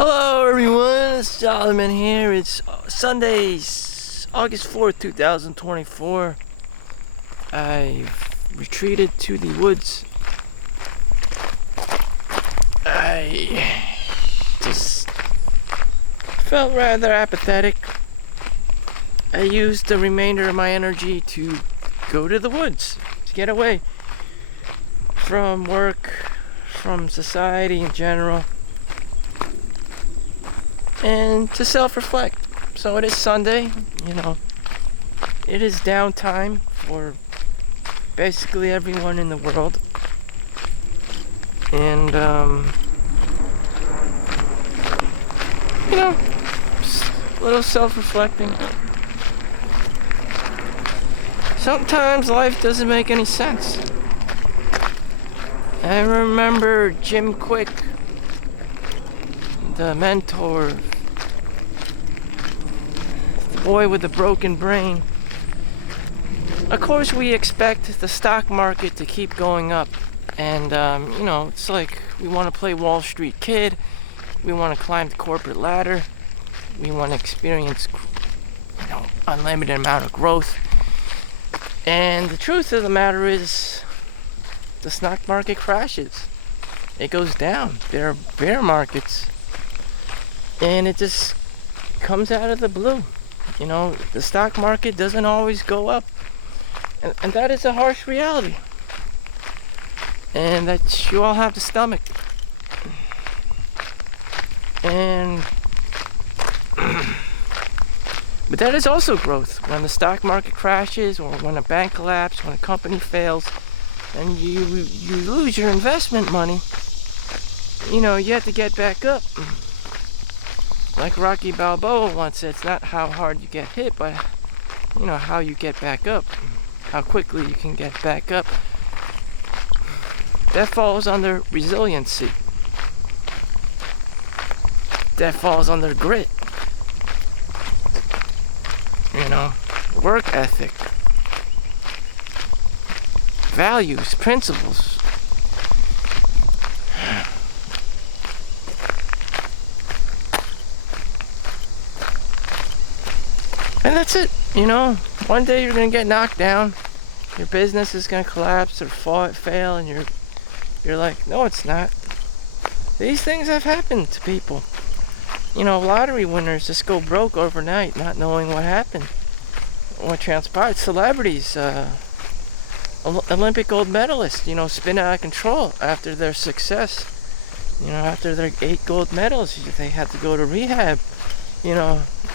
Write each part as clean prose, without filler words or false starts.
Hello everyone, it's Solomon here. It's Sunday, August 4th, 2024. I've retreated to the woods. I just felt rather apathetic. I used the remainder of my energy to go to the woods, to get away from work, from society in general, and to self-reflect. So it is Sunday, it is downtime for basically everyone in the world, and just a little self-reflecting. Sometimes life doesn't make any sense. I remember Jim Quick, the mentor, the boy with the broken brain. Of course, we expect the stock market to keep going up, and it's like we want to play Wall Street Kid, we want to climb the corporate ladder, we want to experience unlimited amount of growth. And the truth of the matter is, the stock market crashes, it goes down. There are bear markets, and it just comes out of the blue. The stock market doesn't always go up, and that is a harsh reality, and that you all have to stomach. And but that is also growth. When the stock market crashes, or when a bank collapses, when a company fails, and you lose your investment money, you have to get back up. Like Rocky Balboa once said, it's not how hard you get hit, but how you get back up, how quickly you can get back up. That falls under resiliency. That falls under grit. Work ethic, values, principles. And that's it. One day you're gonna get knocked down, your business is gonna collapse or fail, and you're like, no, it's not. These things have happened to people. Lottery winners just go broke overnight, not knowing what happened, what transpired. Celebrities, Olympic gold medalists, spin out of control after their success. After their 8 gold medals, they had to go to rehab.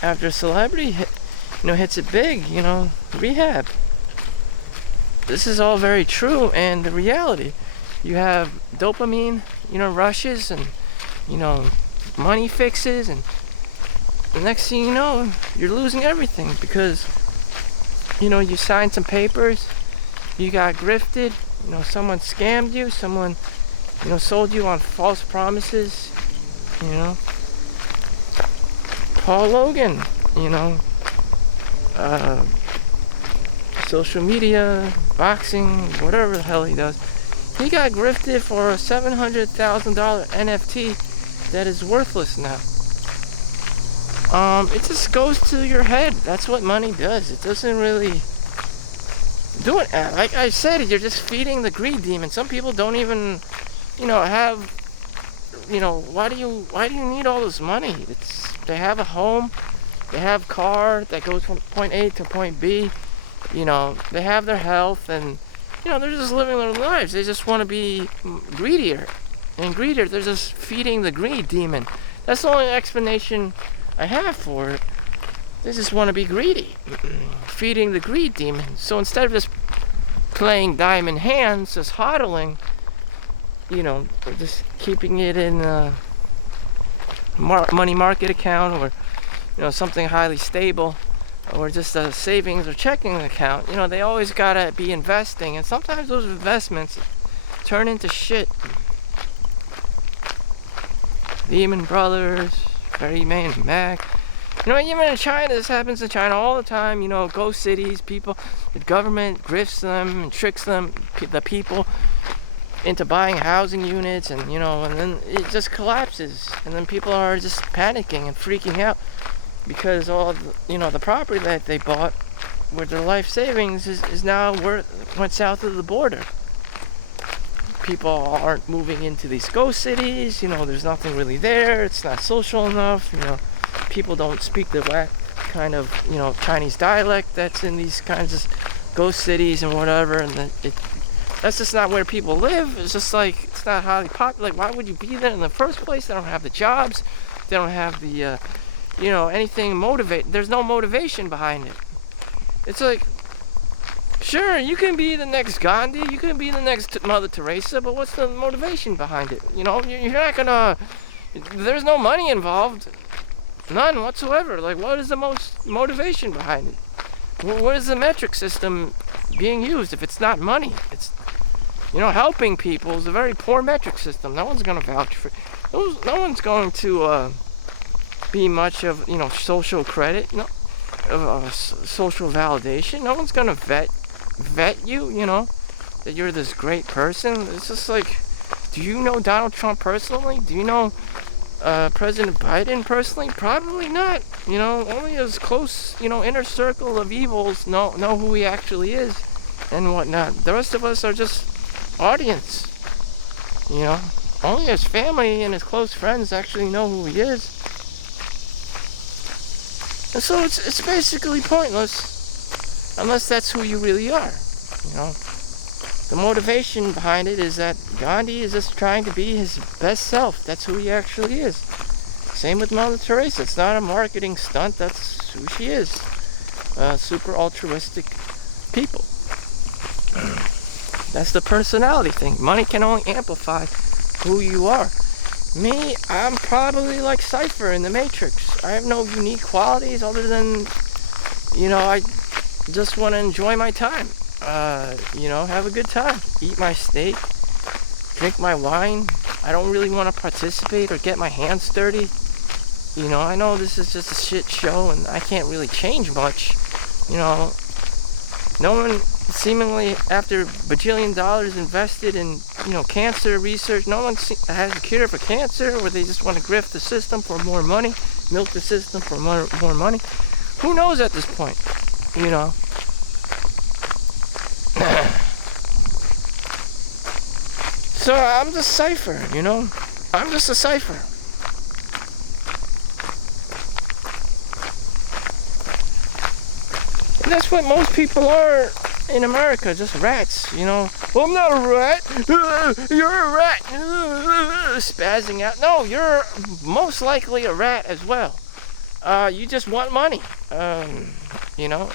After a celebrity hits it big, rehab. This is all very true, and the reality. You have dopamine, rushes, and, money fixes, and the next thing you know, you're losing everything because, you signed some papers, you got grifted, someone scammed you, someone, sold you on false promises, Paul Logan, social media, boxing, whatever the hell he does. He got grifted for a $700,000 NFT that is worthless now. It just goes to your head. That's what money does. It doesn't really do it. Like I said, you're just feeding the greed demon. Some people don't even, have, why do you need all this money? They have a home, they have a car that goes from point A to point B. They have their health, and they're just living their lives. They just want to be greedier and greedier. They're just feeding the greed demon. That's the only explanation I have for it. They just want to be greedy, feeding the greed demon. So instead of just playing diamond hands, just hodling, they're just keeping it in a money market account, or something highly stable, or just a savings or checking account. They always gotta be investing, and sometimes those investments turn into shit. Lehman Brothers, Freddie Mac. Even in China, this happens in China all the time. Ghost cities, people, the government grifts them and tricks them, the people. into buying housing units, and and then it just collapses, and then people are just panicking and freaking out because all the property that they bought with their life savings is now went south of the border. People aren't moving into these ghost cities. There's nothing really there. It's not social enough. People don't speak the kind of Chinese dialect that's in these kinds of ghost cities and whatever, and that's just not where people live. It's just like, it's not highly popular. Like, why would you be there in the first place? They don't have the jobs. They don't have the anything motivate. There's no motivation behind it. It's like, sure, you can be the next Gandhi, you can be the next Mother Teresa, but what's the motivation behind it? You're not gonna. There's no money involved. None whatsoever. Like, what is the most motivation behind it? What is the metric system being used if it's not money? It's, helping people is a very poor metric system. No one's going to vouch for it. No one's going to be much of, social credit, social validation. No one's going to vet you, that you're this great person. It's just like, do you know Donald Trump personally? Do you know President Biden personally? Probably not. Only his close, inner circle of evils know who he actually is and whatnot. The rest of us are just audience. Only his family and his close friends actually know who he is. And so it's basically pointless unless that's who you really are. The motivation behind it is that Gandhi is just trying to be his best self. That's who he actually is. Same with Mother Teresa. It's not a marketing stunt. That's who she is. Super altruistic people. That's the personality thing. Money can only amplify who you are. Me, I'm probably like Cypher in the Matrix. I have no unique qualities other than, I just want to enjoy my time. Have a good time. Eat my steak. Drink my wine. I don't really want to participate or get my hands dirty. I know this is just a shit show and I can't really change much. No one seemingly, after bajillion dollars invested in, cancer research, no one has a cure for cancer, where they just want to grift the system for more money, milk the system for more money. Who knows at this point, So I'm just Cypher, I'm just a Cypher. And that's what most people are in America, just rats, Well, I'm not a rat. You're a rat. Spazzing out. No, you're most likely a rat as well. You just want money, And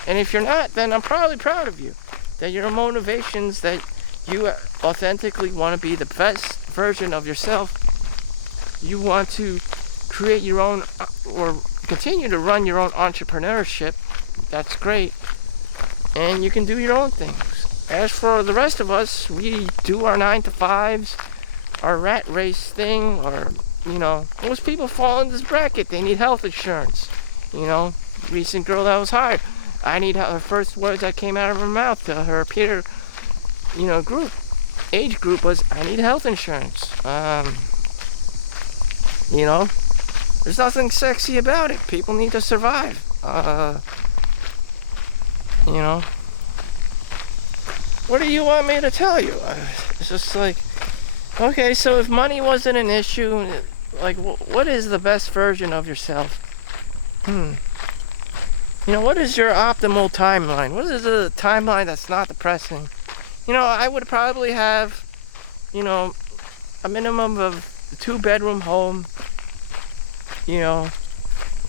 if you're not, then I'm probably proud of you. That your motivations, that you authentically want to be the best version of yourself. You want to create your own, or continue to run your own entrepreneurship. That's great. And you can do your own things. As for the rest of us, we do our 9-to-5s, our rat race thing, or, most people fall in this bracket. They need health insurance. Recent girl that was hired. Her first words that came out of her mouth to her peer, age group was, I need health insurance. There's nothing sexy about it. People need to survive. What do you want me to tell you? It's just like, okay, so if money wasn't an issue, like, what is the best version of yourself? What is your optimal timeline? What is a timeline that's not depressing? I would probably have, a minimum of a 2-bedroom home.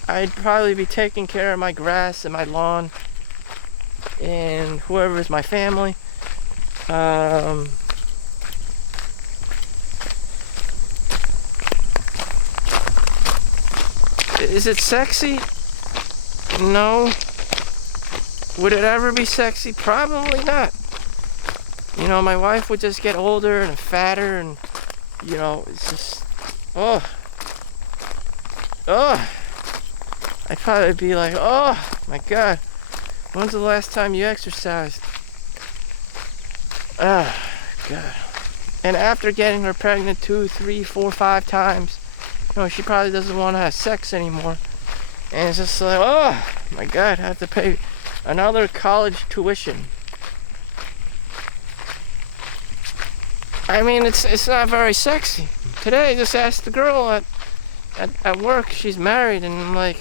I'd probably be taking care of my grass and my lawn and whoever is my family. Is it sexy? No. Would it ever be sexy? Probably not. My wife would just get older and fatter, and it's just, I'd probably be like, oh my God, when's the last time you exercised? Oh God. And after getting her pregnant 2, 3, 4, 5 times, she probably doesn't want to have sex anymore. And it's just like, oh my God, I have to pay another college tuition. I mean, it's not very sexy. Today, I just asked the girl at work, she's married, and I'm like,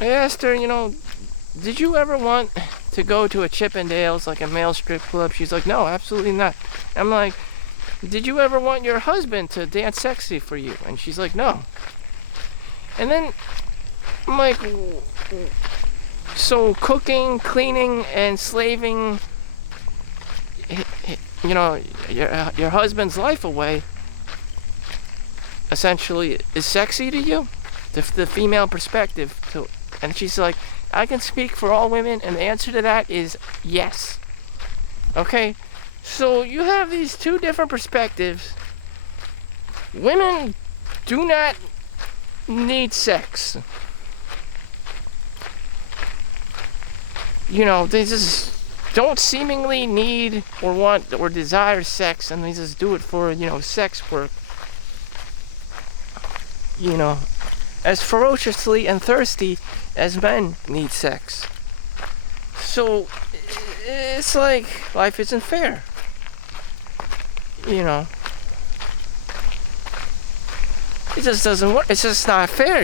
I asked her, did you ever want to go to a Chippendales, like a male strip club? She's like, no, absolutely not. I'm like, did you ever want your husband to dance sexy for you? And she's like, no. And then I'm like, so cooking, cleaning, and slaving, your husband's life away, essentially, is sexy to you? The female perspective. And she's like, I can speak for all women, and the answer to that is yes. Okay? So you have these two different perspectives. Women do not need sex. They just don't seemingly need or want or desire sex, and they just do it for, sex work. As ferociously and thirsty as men need sex. So it's like life isn't fair. It just doesn't work. It's just not fair,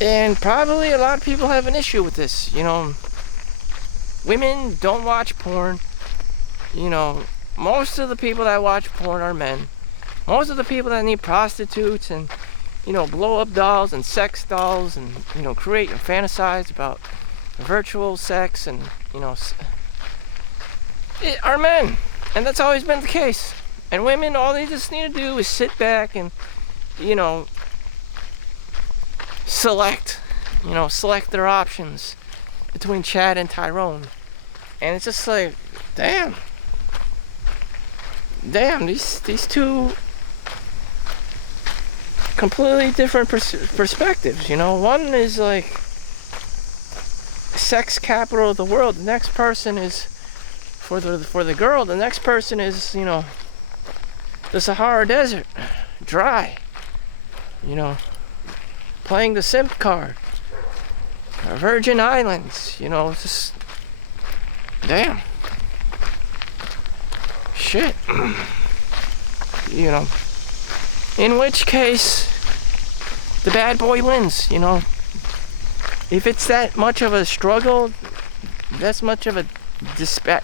And probably a lot of people have an issue with this, Women don't watch porn. Most of the people that watch porn are men. Most of the people that need prostitutes and, blow up dolls and sex dolls and, create and fantasize about virtual sex and, are men. And that's always been the case. And women, all they just need to do is sit back and, select their options between Chad and Tyrone. And it's just like, damn, these two completely different perspectives. One is like sex capital of the world. The next person is for the girl. The next person is the Sahara Desert, dry. Playing the simp card. Virgin Islands. Just damn. Shit. In which case, the bad boy wins, If it's that much of a struggle, that's much of a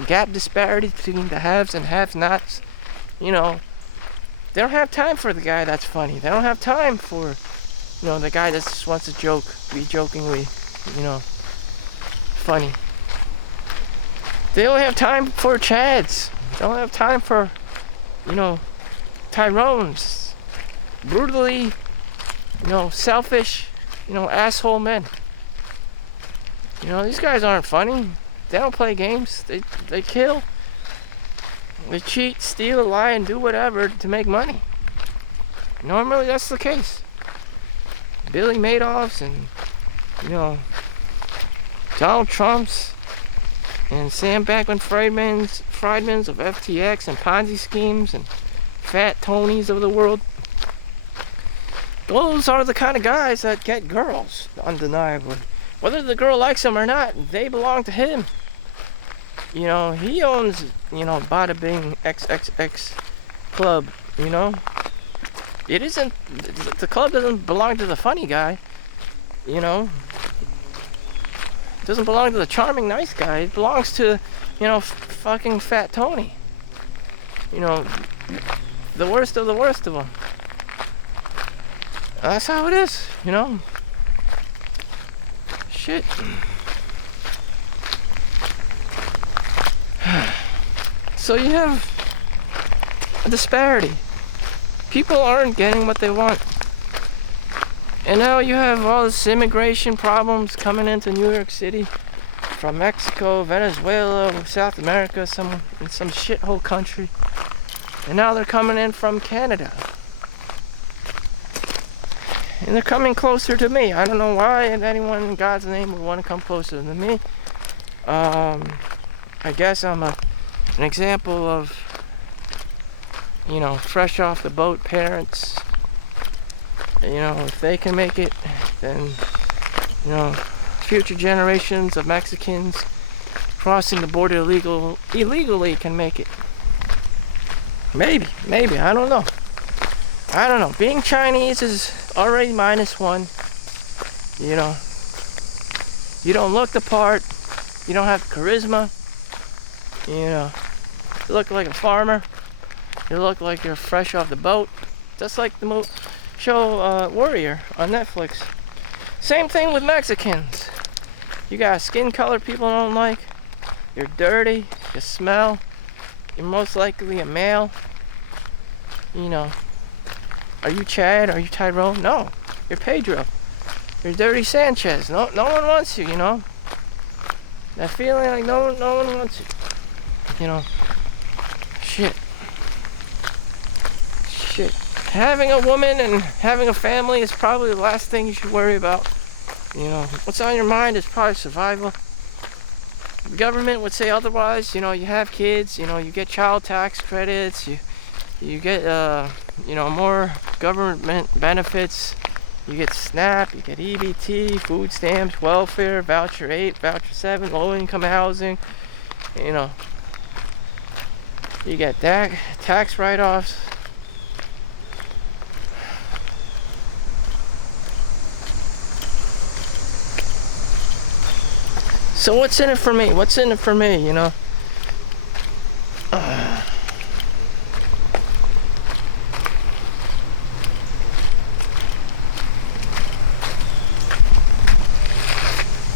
gap disparity between the haves and have-nots, they don't have time for the guy that's funny. They don't have time for, the guy that just wants to be jokingly, funny. They don't have time for Chads. They don't have time for, Tyrones. Brutally, selfish, asshole men. These guys aren't funny. They don't play games. They kill. They cheat, steal, lie, and do whatever to make money. Normally that's the case. Billy Madoffs and, Donald Trumps and Sam Bankman-Friedmans of FTX and Ponzi schemes and Fat Tonys of the world. Those are the kind of guys that get girls, undeniably. Whether the girl likes them or not, they belong to him. He owns, Bada Bing XXX Club, It isn't, the club doesn't belong to the funny guy, It doesn't belong to the charming, nice guy. It belongs to, fucking Fat Tony. The worst of them. That's how it is, Shit. So you have a disparity. People aren't getting what they want. And now you have all this immigration problems coming into New York City from Mexico, Venezuela, South America, in some shithole country. And now they're coming in from Canada. And they're coming closer to me. I don't know why anyone in God's name would want to come closer to me. I guess I'm a an example of, fresh off the boat parents. If they can make it, then, future generations of Mexicans crossing the border illegally can make it. Maybe, I don't know. Being Chinese is already -1. You don't look the part. You don't have charisma. You look like a farmer. You look like you're fresh off the boat. Just like the show Warrior on Netflix. Same thing with Mexicans. You got skin color people don't like. You're dirty. You smell. You're most likely a male. Are you Chad? Are you Tyrone? No. You're Pedro. You're Dirty Sanchez. No one wants you, That feeling like no one wants you. Shit. Having a woman and having a family is probably the last thing you should worry about. What's on your mind is probably survival. The government would say otherwise. You have kids, you get child tax credits, you get more government benefits. You get SNAP, you get EBT, food stamps, welfare, voucher 8, voucher 7, low income housing. You get tax write-offs. So what's in it for me?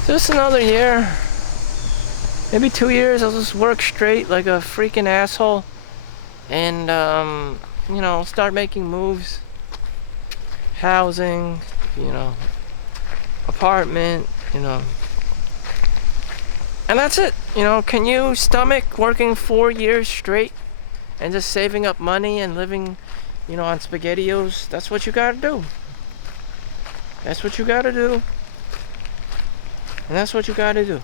Just another year, maybe 2 years, I'll just work straight like a freaking asshole and, start making moves. Housing, apartment, and that's it. Can you stomach working 4 years straight and just saving up money and living, on SpaghettiOs? That's what you gotta do. And that's what you gotta do.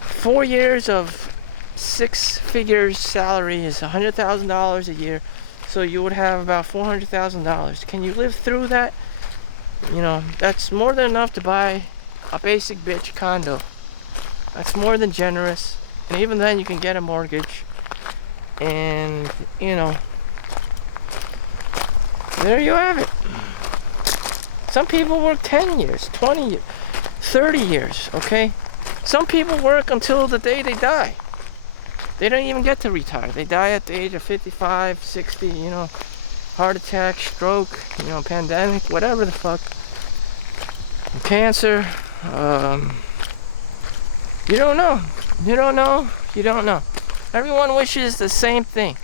4 years of 6 figures salary is $100,000 a year. So you would have about $400,000. Can you live through that? That's more than enough to buy a basic bitch condo. That's more than generous. And even then you can get a mortgage. And, there you have it. Some people work 10 years, 20 years. 30 years, okay? Some people work until the day they die. They don't even get to retire. They die at the age of 55, 60, heart attack, stroke, pandemic, whatever the fuck. Cancer. You don't know. Everyone wishes the same thing.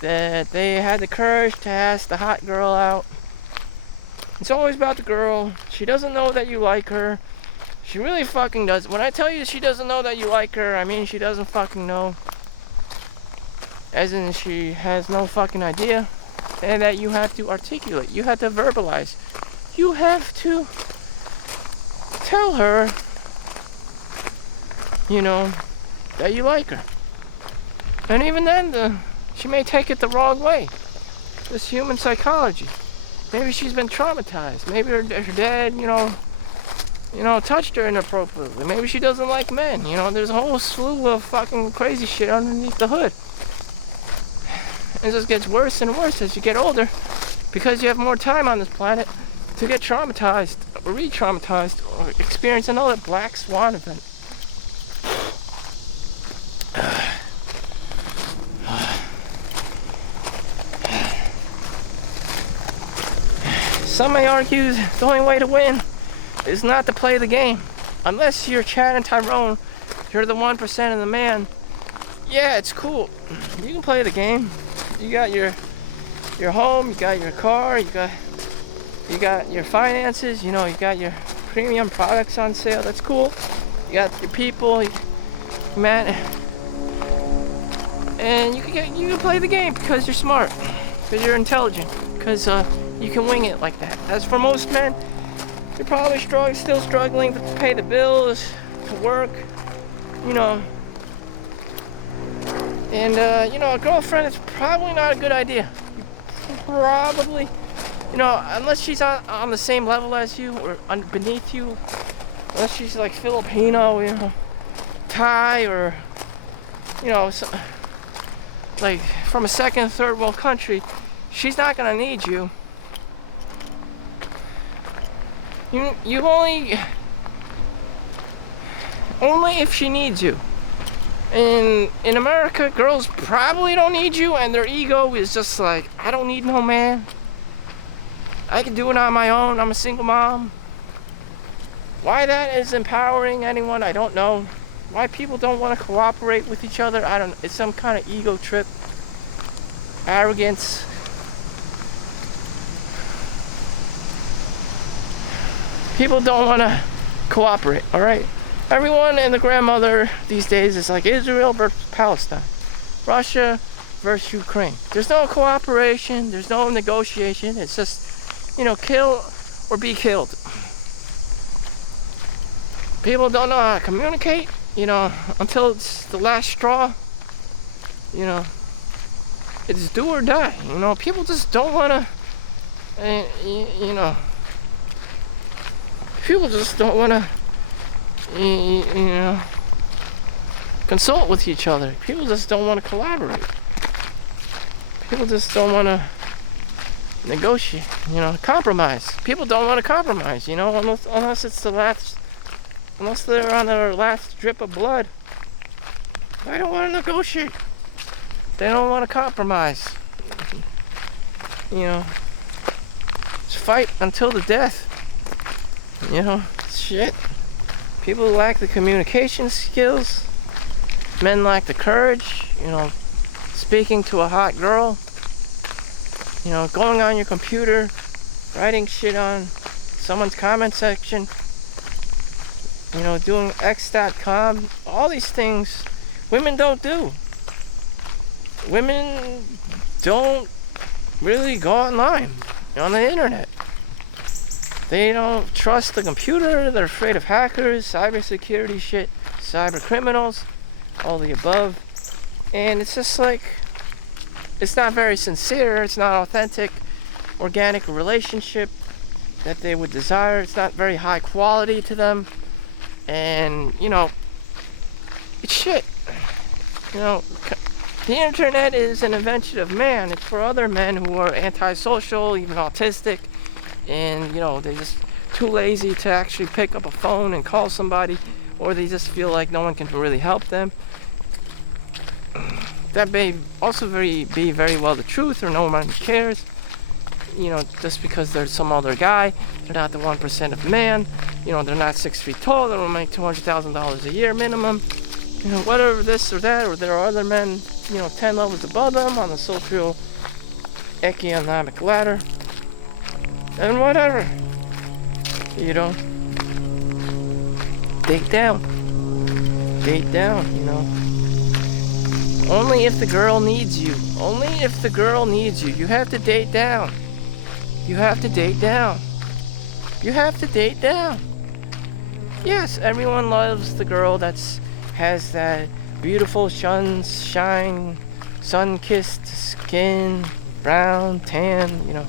That they had the courage to ask the hot girl out. It's always about the girl. She doesn't know that you like her. She really fucking does. When I tell you she doesn't know that you like her, I mean she doesn't fucking know. As in she has no fucking idea. And that you have to articulate. You have to verbalize. You have to tell her, that you like her. And even then, she may take it the wrong way. This human psychology. Maybe she's been traumatized. Maybe her dad, touched her inappropriately. Maybe she doesn't like men. There's a whole slew of fucking crazy shit underneath the hood. It just gets worse and worse as you get older because you have more time on this planet to get traumatized, or re-traumatized, or experience another black swan event. Some may argue the only way to win is not to play the game. Unless you're Chad and Tyrone, you're the 1% of the man. Yeah, it's cool. You can play the game. You got your home, you got your car, you got your finances, you got your premium products on sale. That's cool. You got your people, man, and you can play the game because you're smart, because you're intelligent, because you can wing it like that. As for most men, you're probably still struggling to pay the bills, to work, And, a girlfriend is probably not a good idea. Probably, unless she's on the same level as you or beneath you, unless she's like Filipino, Thai, or, like from a second, third world country, she's not gonna need you. You only if she needs you. In America, girls probably don't need you, and their ego is just like, I don't need no man. I can do it on my own. I'm a single mom. Why that is empowering anyone, I don't know. Why people don't want to cooperate with each other, I don't know. It's some kind of ego trip. Arrogance. People don't want to cooperate, alright? Everyone and the grandmother these days is like Israel versus Palestine, Russia versus Ukraine. There's no cooperation, there's no negotiation. It's just, kill or be killed. People don't know how to communicate, until it's the last straw. It's do or die. People just don't want to, people just don't want to, consult with each other. People just don't want to collaborate. People just don't want to negotiate, compromise. People don't want to compromise, unless it's unless they're on their last drip of blood. They don't want to negotiate. They don't want to compromise. Just fight until the death. Shit. People lack the communication skills. Men lack the courage, speaking to a hot girl. Going on your computer, writing shit on someone's comment section. Doing x.com. All these things women don't do. Women don't really go online on the internet. They don't trust the computer. They're afraid of hackers, cybersecurity shit, cyber criminals, all the above. And it's just like, it's not very sincere. It's not authentic, organic relationship that they would desire. It's not very high quality to them. And, it's shit. The internet is an invention of man. It's for other men who are antisocial, even autistic. And they're just too lazy to actually pick up a phone and call somebody, or they just feel like no one can really help them. That may also be very well the truth, or no one cares. Just because there's some other guy, they're not the 1% of man. They're not 6 feet tall. They don't make $200,000 a year minimum. Whatever this or that, or there are other men, 10 levels above them on the social economic ladder. And whatever, date down, only if the girl needs you, you have to date down, yes, everyone loves the girl has that beautiful sun-kissed skin, brown, tan,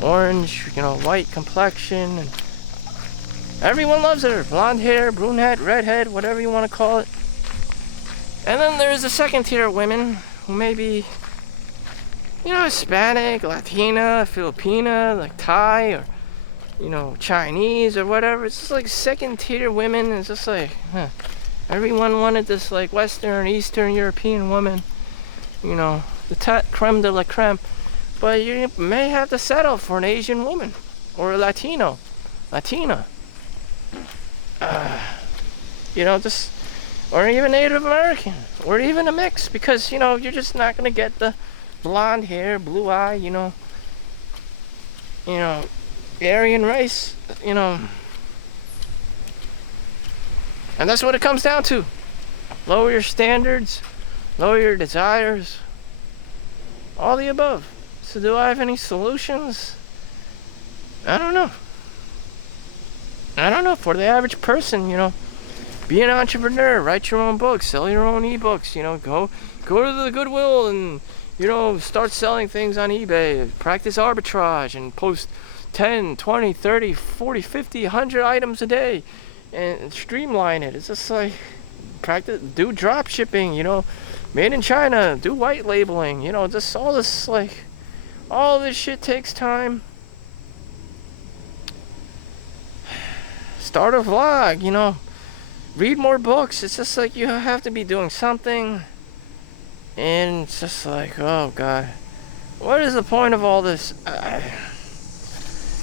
orange, white complexion, and everyone loves her. Blonde hair, brunette, redhead, whatever you want to call it. And then there's the second tier of women who may be, Hispanic, Latina, Filipina, like Thai, or, Chinese or whatever. It's just like second tier women. It's just like, everyone wanted this like Western, Eastern European woman, the creme de la creme. But you may have to settle for an Asian woman, or a Latina, or even Native American, or even a mix, because you're just not gonna get the blonde hair, blue eye, Aryan race, and that's what it comes down to. Lower your standards, lower your desires, all the above. So do I have any solutions? I don't know. For the average person, be an entrepreneur, write your own books, sell your own ebooks, you know, go to the Goodwill and, you know, start selling things on eBay, practice arbitrage and post 10, 20, 30, 40, 50, 100 items a day and streamline it. It's just like practice, do drop shipping, you know, made in China, do white labeling, you know, just all this, like, all this shit takes time. Start a vlog, you know, read more books. It's just like you have to be doing something, and it's just like, oh god, what is the point of all this?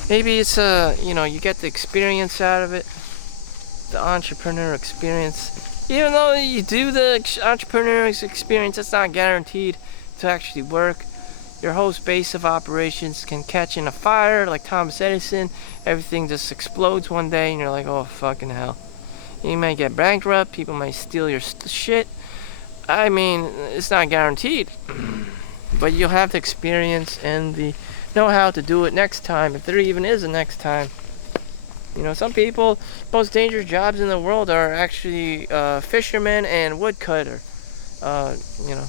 Maybe it's you know, you get the experience out of it, the entrepreneur experience. Even though you do the entrepreneur experience, it's not guaranteed to actually work. Your whole base of operations can catch in a fire like Thomas Edison. Everything just explodes one day and you're like, oh fucking hell. You might get bankrupt, people might steal your shit. I mean, it's not guaranteed. But you'll have the experience and the know-how to do it next time, if there even is a next time. You know, some people, most dangerous jobs in the world are actually fishermen and woodcutter. You know,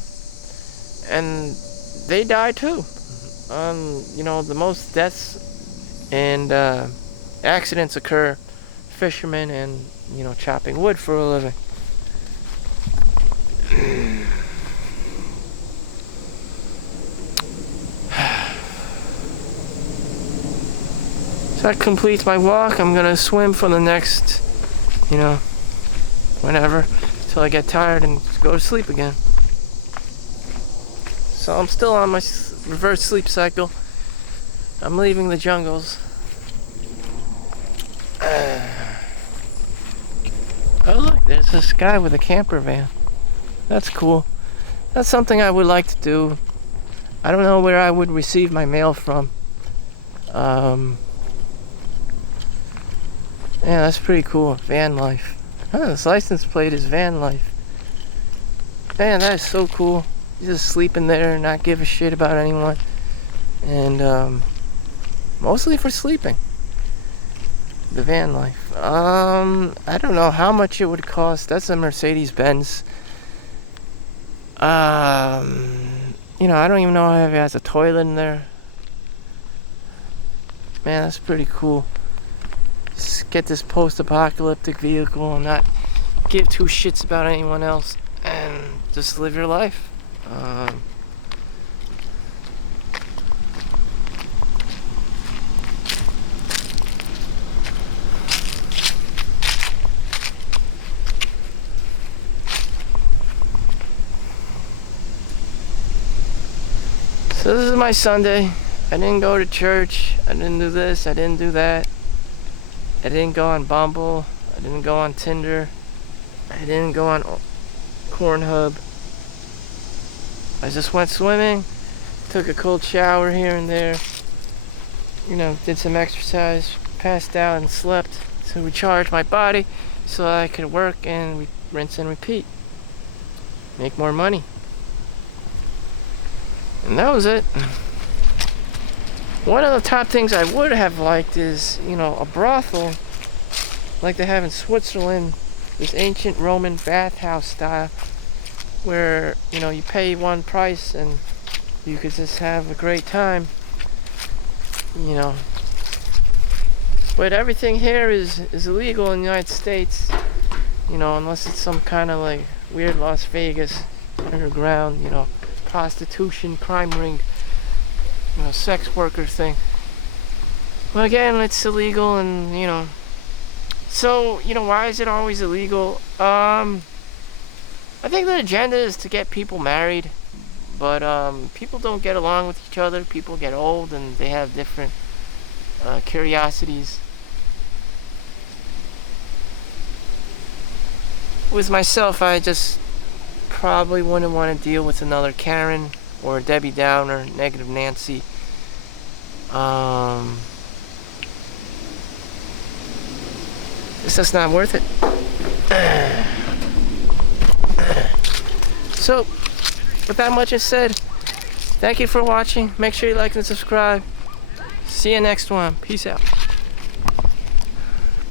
and they die too. You know, the most deaths and accidents occur fishermen and, you know, chopping wood for a living. So that completes my walk. I'm gonna swim for the next, you know, whenever, till I get tired and go to sleep again. So I'm still on my reverse sleep cycle. I'm leaving the jungles. Oh look, there's this guy with a camper van. That's cool. That's something I would like to do. I don't know where I would receive my mail from. Yeah, that's pretty cool. Van life. Oh, this license plate is van life. Man, that is so cool. You just sleep in there and not give a shit about anyone. And mostly for sleeping. The van life. I don't know how much it would cost. That's a Mercedes-Benz. You know, I don't even know if it has a toilet in there. Man, that's pretty cool. Just get this post-apocalyptic vehicle and not give two shits about anyone else and just live your life. So this is my Sunday. I didn't go to church. I didn't do this. I didn't do that. I didn't go on Bumble. I didn't go on Tinder. I didn't go on Pornhub. I just went swimming, took a cold shower here and there, you know, did some exercise, passed out and slept to recharge my body so I could work and rinse and repeat. Make more money. And that was it. One of the top things I would have liked is, you know, a brothel like they have in Switzerland, this ancient Roman bathhouse style, where, you know, you pay one price and you could just have a great time, you know. But everything here is illegal in the United States, you know, unless it's some kind of like weird Las Vegas underground, you know, prostitution, crime ring, you know, sex worker thing. Well, again, it's illegal, and, you know, so, you know, why is it always illegal? I think the agenda is to get people married, but people don't get along with each other. People get old and they have different curiosities. With myself, I just probably wouldn't want to deal with another Karen or Debbie Downer, Negative Nancy. It's just not worth it. So, with that much said, thank you for watching. Make sure you like and subscribe. See you next one. Peace out.